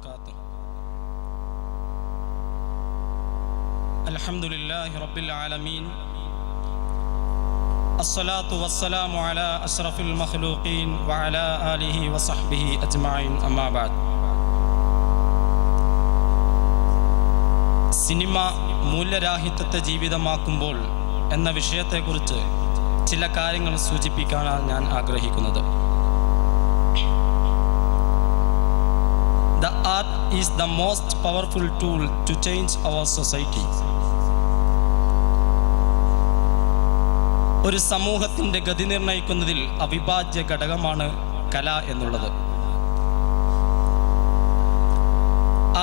وبركاته. الحمد لله رب العالمين، الصلاة والسلام على أشرف المخلوقين وعلى آله وصحبه أجمعين. أما بعد. Cinema മൂല്യരാഹിത്യത്തെ ജീവിതമാക്കുമ്പോൾ എന്ന വിഷയത്തെക്കുറിച്ച് ചില കാര്യങ്ങൾ സൂചിപ്പിക്കാനാണ് ഞാൻ ആഗ്രഹിക്കുന്നത്. The art is the most powerful tool to change our society. ഒരു സമൂഹത്തിൻ്റെ ഗതി നിർണ്ണയിക്കുന്നതിൽ അവിഭാജ്യ ഘടകമാണ് കല എന്നുള്ളത്.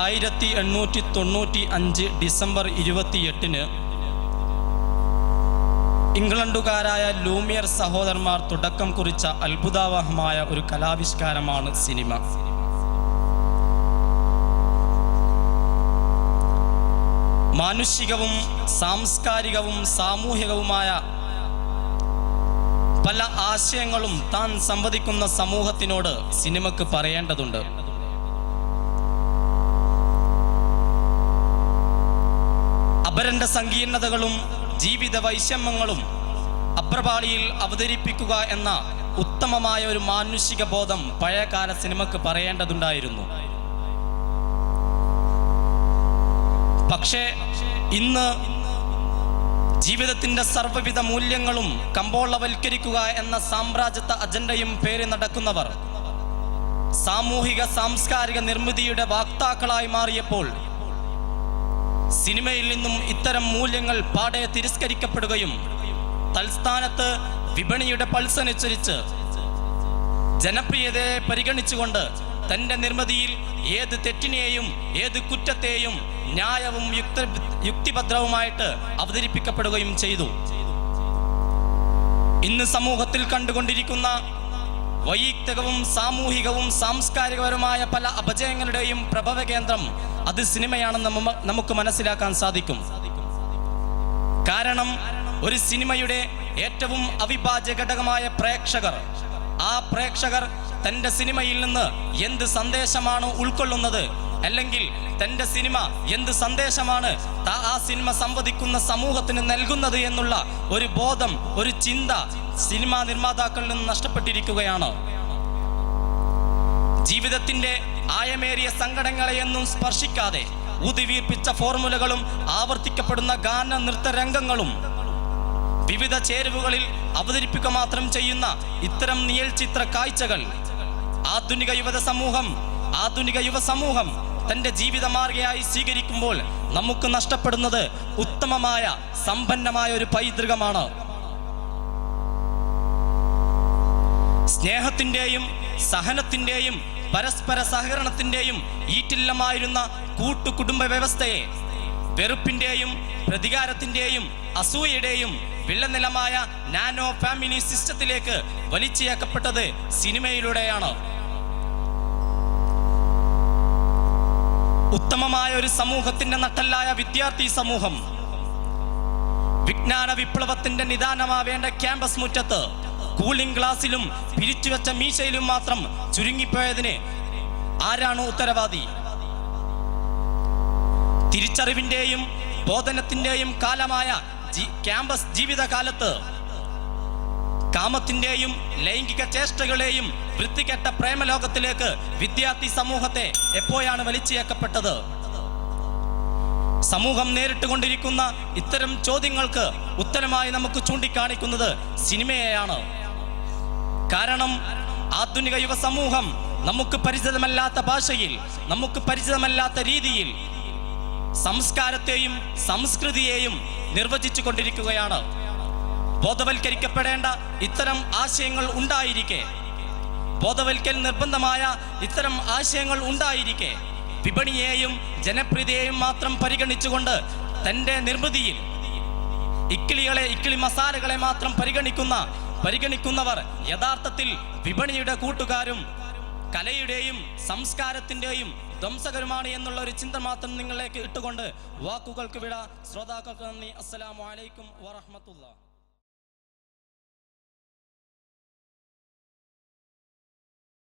1895 ഡിസംബർ 28 ഇംഗ്ലണ്ടുകാരായ ലൂമിയർ സഹോദരന്മാർ തുടക്കം കുറിച്ച അത്ഭുതാവഹമായ ഒരു കലാവിഷ്കാരമാണ് സിനിമ. മാനുഷികവും സാംസ്കാരികവും സാമൂഹികവുമായ പല ആശയങ്ങളും താൻ സംവദിക്കുന്ന സമൂഹത്തിനോട് സിനിമക്ക് പറയേണ്ടതുണ്ട്. അപരന്റെ സങ്കീർണതകളും ജീവിത വൈഷമ്യങ്ങളും അപ്രപാളിയിൽ അവതരിപ്പിക്കുക എന്ന ഉത്തമമായ ഒരു മാനുഷിക ബോധം പഴയകാല സിനിമക്ക് പറയേണ്ടതുണ്ടായിരുന്നു. പക്ഷേ ഇന്ന് ജീവിതത്തിന്റെ സർവ്വവിധ മൂല്യങ്ങളും കമ്പോളവൽക്കരിക്കുക എന്ന സാമ്രാജ്യത്വ അജണ്ടയും പേറി നടക്കുന്നവർ സാമൂഹിക സാംസ്കാരിക നിർമ്മിതിയുടെ വാക്താക്കളായി മാറിയപ്പോൾ സിനിമയിൽ നിന്നും ഇത്തരം മൂല്യങ്ങൾ പാടെ തിരസ്കരിക്കപ്പെടുകയും തൽസ്ഥാനത്ത് വിപണിയുടെ പൾസനുസരിച്ച് ജനപ്രിയതയെ പരിഗണിച്ചുകൊണ്ട് തൻ്റെ നിർമ്മിതിയിൽ ഏത് തെറ്റിനെയും ഏത് കുറ്റത്തെയും ന്യായവും യുക്തിഭദ്രവുമായിട്ട് അവതരിപ്പിക്കപ്പെടുകയും ചെയ്തു. ഇന്ന് സമൂഹത്തിൽ കണ്ടുകൊണ്ടിരിക്കുന്ന വൈയക്തികവും സാമൂഹികവും സാംസ്കാരികപരമായ പല അപജയങ്ങളുടെയും പ്രഭവ കേന്ദ്രം അത് സിനിമയാണെന്ന് നമുക്ക് മനസ്സിലാക്കാൻ സാധിക്കും. കാരണം ഒരു സിനിമയുടെ ഏറ്റവും അവിഭാജ്യ ഘടകമായ പ്രേക്ഷകർ, ആ പ്രേക്ഷകർ തൻ്റെ സിനിമയിൽ നിന്ന് എന്ത് സന്ദേശമാണ് ഉൾക്കൊള്ളുന്നത്, അല്ലെങ്കിൽ തൻ്റെ സിനിമ എന്ത് സന്ദേശമാണ് ആ സിനിമ സംവദിക്കുന്ന സമൂഹത്തിന് നൽകുന്നത് എന്നുള്ള ഒരു ബോധം, ഒരു ചിന്ത സിനിമാ നിർമ്മാതാക്കളിൽ നിന്ന് നഷ്ടപ്പെട്ടിരിക്കുകയാണ്. ജീവിതത്തിന്റെ ആയമേറിയ സങ്കടങ്ങളെയൊന്നും സ്പർശിക്കാതെ ഊതിവീർപ്പിച്ച ഫോർമുലകളും ആവർത്തിക്കപ്പെടുന്ന ഗാന നൃത്ത രംഗങ്ങളും വിവിധ ചേരുവകളിൽ അവതരിപ്പിക്കുക മാത്രം ചെയ്യുന്ന ഇത്തരം നിഴൽ ചിത്ര കാഴ്ചകൾ ആധുനിക യുവ സമൂഹം തന്റെ ജീവിതമാർഗയായി സ്വീകരിക്കുമ്പോൾ നമുക്ക് നഷ്ടപ്പെടുന്നത് ഉത്തമമായ സമ്പന്നമായ ഒരു പൈതൃകമാണ്. സ്നേഹത്തിന്റെയും സഹനത്തിന്റെയും പരസ്പര സഹകരണത്തിന്റെയും ഈറ്റില്ലമായിരുന്ന കൂട്ടുകുടുംബ വ്യവസ്ഥയെ വെറുപ്പിന്റെയും പ്രതികാരത്തിന്റെയും അസൂയയുടെയും വിള്ളനിലമായ നാനോ ഫാമിലി സിസ്റ്റത്തിലേക്ക് വലിച്ചിഴക്കപ്പെട്ടത് സിനിമയിലൂടെയാണ്. ഉത്തമമായ ഒരു സമൂഹത്തിന്റെ നട്ടെല്ലായ വിദ്യാർത്ഥി സമൂഹം വിജ്ഞാന വിപ്ലവത്തിന്റെ നിദാനമാവേണ്ട ക്യാമ്പസ് മുറ്റത്ത് കൂളിംഗ് ഗ്ലാസിലും പിരിച്ചുവെച്ച മീശയിലും മാത്രം ചുരുങ്ങിപ്പോയതിന് ആരാണ് ഉത്തരവാദി? തിരിച്ചറിവിന്റെയും ബോധനത്തിന്റെയും കാലമായ ക്യാമ്പസ് ജീവിതകാലത്ത് കാമത്തിന്റെയും ലൈംഗിക ചേഷ്ടകളെയും വൃത്തികെട്ട പ്രേമലോകത്തിലേക്ക് വിദ്യാർത്ഥി സമൂഹത്തെ എപ്പോഴാണ് വലിച്ചിഴക്കപ്പെട്ടത്? സമൂഹം നേരിട്ടുകൊണ്ടിരിക്കുന്ന ഇത്തരം ചോദ്യങ്ങൾക്ക് ഉത്തരമായി നമുക്ക് ചൂണ്ടിക്കാണിക്കുന്നത് സിനിമയെയാണ്. കാരണം ആധുനിക യുവ സമൂഹം നമുക്ക് പരിചിതമല്ലാത്ത ഭാഷയിൽ, നമുക്ക് പരിചിതമല്ലാത്ത രീതിയിൽ സംസ്കാരത്തെയും സംസ്കൃതിയെയും നിർവചിച്ചു കൊണ്ടിരിക്കുകയാണ്. ബോധവൽക്കരിക്കപ്പെടേണ്ട ഇത്തരം ആശയങ്ങൾ ഉണ്ടായിരിക്കെ, ബോധവൽക്കൽ നിർബന്ധമായ ഇത്തരം ആശയങ്ങൾ ഉണ്ടായിരിക്കെ വിപണിയെയും ജനപ്രിയതയെയും മാത്രം പരിഗണിച്ചുകൊണ്ട് തൻ്റെ നിർമ്മിതിയിൽ ഇക്കിളി മസാലകളെ മാത്രം പരിഗണിക്കുന്നവർ യഥാർത്ഥത്തിൽ വിപണിയുടെ കൂട്ടുകാരും കലയുടെയും സംസ്കാരത്തിൻ്റെയും ധ്വംസകരുമാണ് എന്നുള്ള ഒരു ചിന്ത മാത്രം നിങ്ങളിലേക്ക് ഇട്ടുകൊണ്ട് വാക്കുകൾക്ക് വിട. ശ്രോതാക്കൾക്ക് നന്ദി. അസ്സലാമു അലൈക്കും വറഹ്മത്തുള്ളാഹി.